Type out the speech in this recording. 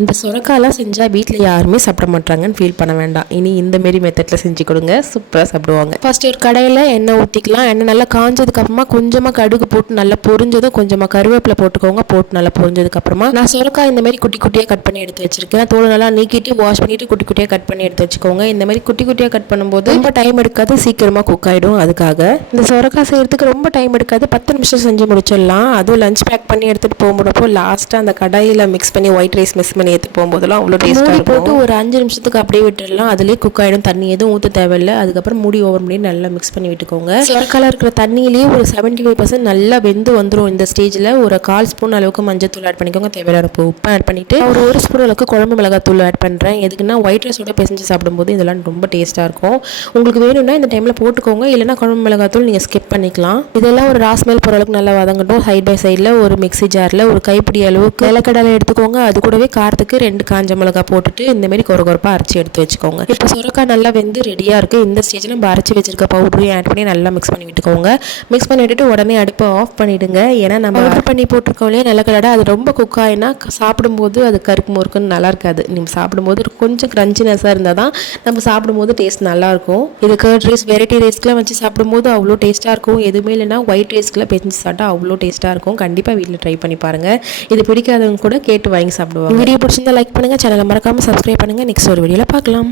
இந்த சொரக்காலாம் செஞ்சால் வீட்டில் யாருமே சாப்பிட மாட்டாங்கன்னு ஃபீல் பண்ண வேண்டாம். இனி இந்த மாரி மெத்தடில் செஞ்சு கொடுங்க, சூப்பராக சாப்பிடுவாங்க. ஃபர்ஸ்ட் ஒரு கடையில் எண்ணெய் ஊற்றிக்கலாம். எண்ணெய் நல்லா காஞ்சதுக்கப்புறமா கொஞ்சமாக கடுகு போட்டு நல்லா பொரிஞ்சதும் கொஞ்சமாக கருவேப்பிலை போட்டுக்கோங்க. போட்டு நல்லா பொரிஞ்சதுக்கப்புறமா நான் சொரக்காய் இந்த மாதிரி குட்டி குட்டியாக கட் பண்ணி எடுத்து வச்சிருக்கேன். தோலை நல்லா நீக்கிட்டு வாஷ் பண்ணிட்டு குட்டி குட்டியாக கட் பண்ணி எடுத்து வச்சுக்கோங்க. இந்த மாதிரி குட்டி குட்டியாக கட் பண்ணும்போது ரொம்ப டைம் எடுக்காது, சீக்கிரமாக குக் ஆகிடும். அதுக்காக இந்த சொரக்காய் செய்யறதுக்கு ரொம்ப டைம் எடுக்காது, 10 நிமிஷம் செஞ்சு முடிச்சிடலாம். அதுவும் லஞ்ச் பேக் பண்ணி எடுத்துகிட்டு போகும்போது லாஸ்ட்டாக அந்த கடாயில் மிக்ஸ் பண்ணி ஒயிட் ரைஸ் மிக்ஸ் பண்ணி எடுத்து போகும்போதெல்லாம் அவ்வளோ டேஸ்ட்டாக இருக்கும். போட்டு ஒரு 5 நிமிஷத்துக்கு அப்படியே விட்டுடலாம். அதுலேயே குக் ஆகிடும். தண்ணி எதுவும் ஊற்ற தேவையில்லை. அதுக்கப்புறம் மூடி ஓவர் பண்ணி நல்லா மிக்ஸ் பண்ணி விட்டுக்கோங்க. சொரக்காயில் இருக்கிற தண்ணியிலேயே ஒரு 75% நல்லா வெந்து வந்துடும். இந்த ஸ்டேஜில் ஒரு 1/4 ஸ்பூன் அளவுக்கு மஞ்சள் தூள் ஆட் பண்ணிக்கோங்க. தேவையான உப்பு ஆட் பண்ணிவிட்டு ஒரு ஸ்பூன் அளவுக்கு குழம்பு மிளகாய் தூள் ஆட் பண்ணுறேன். எதுக்குன்னா ஒயிட் ரைஸோட பிசைஞ்சு சாப்பிடும்போது இதெல்லாம் ரொம்ப டேஸ்ட்டாக இருக்கும். உங்களுக்கு வேணும்னா இந்த டைமில் போட்டுக்கோங்க, இல்லைனா குழம்பு மிளகாய் தூள் நீங்கள் ஸ்கிப் பண்ணிக்கலாம். இதெல்லாம் ஒரு ராஸ்மெல் போகிற அளவுக்கு நல்லா வதங்கட்டும். சைட் பை சைடில் ஒரு மிக்ஸி ஜாரில் ஒரு கைப்பிடி அளவுக்கு நிலக்கடலை எடுத்துக்கோங்க. அது கூடவே காரத்துக்கு 2 காஞ்ச மிளகாய் போட்டுட்டு இந்த மாதிரி கொரகொரப்பாக அரைச்சி எடுத்து வச்சுக்கோங்க. இப்போ சொரக்காய் நல்லா வெந்து ரெடியாக இருக்குது. இந்த ஸ்டேஜில் நம்ம அரைச்சி வச்சிருக்க பவுடரையும் ஆட் பண்ணி நல்லா மிக்ஸ் பண்ணி விட்டுக்கோங்க. மிக்ஸ் பண்ணி விட்டுட்டு உடனே அடுப்பை ஆஃப் பண்ணிவிடுங்க. ஏன்னா நம்ம ஆர்டர் பண்ணி போட்டிருக்கோம் இல்லையா நிலக்கடலை, அது ரொம்ப குக் ஆகினா சாப்பிடும்போது அது கருக்கு முறுக்குன்னு நல்லா இருக்காது. நீங்கள் சாப்பிடும்போது கொஞ்சம் க்ரன்ச்சினஸாக இருந்தால் தான் நம்ம சாப்பிடும்போது டேஸ்ட் நல்லாயிருக்கும். இது கர்ட் ரைஸ் வெரைட்டி ரைஸ்க்குலாம் வச்சு சாப்பிடும்போது அவ்வளோ டேஸ்ட்டாக இருக்கும். எதுவுமே இல்லைனா ஒயிட் ரைஸ்க்குலாம் பெஞ்சு சாப்பிட்டா அவ்வளோ டேஸ்ட்டாக இருக்கும். கண்டிப்பாக வீட்டில் ட்ரை பண்ணி பாருங்கள். இது பிடிக்காதவங்க கூட கேட்டு வாங்கி சாப்பிடுவாங்க. வீடியோ பிடிச்சிருந்தா லைக் பண்ணுங்கள், சேனலை மறக்காமல் சப்ஸ்கிரைப் பண்ணுங்கள். நெக்ஸ்ட் ஒரு வீடியோவில் பார்க்கலாம்.